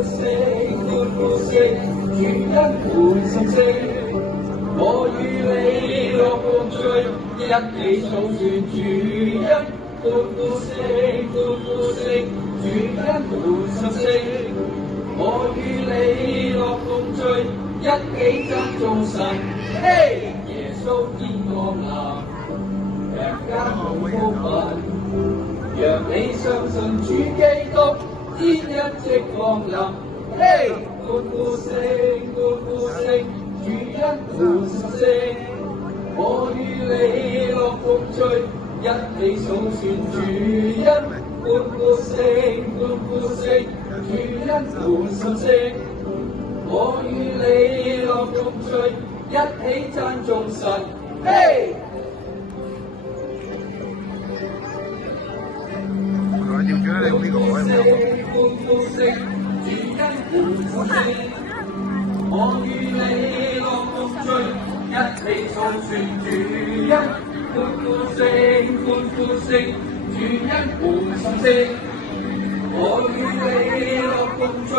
呼聲，歡呼聲，主恩滿心聲。我與你樂共聚，一起頌傳主恩。歡呼聲，歡呼聲，主恩滿心聲。我與你樂共聚，一起讚頌神。嘿，耶穌天降臨，人間好福分。若你相信主基督，天恩即降臨。嘿，歡呼聲，歡呼聲，主恩滿心聲。我與你樂共聚，一起頌傳主恩。歡呼聲，歡呼聲，主恩滿心聲。我與你樂共聚，一起讚頌神。嘿！歡呼聲，歡呼聲，主恩滿心聲。我與你樂共聚，一起頌傳主恩。歡呼聲，歡呼聲，主恩滿心聲。我與你樂共聚，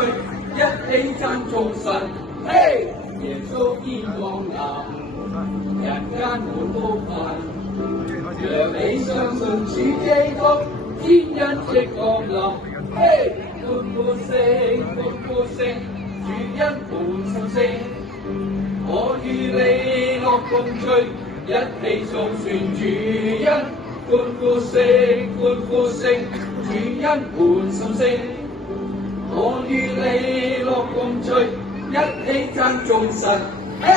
一起讚頌神。嘿，耶穌天降臨，人間滿福分。若你相信主基督，天恩即降臨。嘿，歡呼聲，歡呼聲，主恩滿心聲。我與你樂共聚，一起頌傳主恩。歡呼聲，歡呼聲，主恩滿心聲。我與你樂共聚，一起讚頌神。嘿！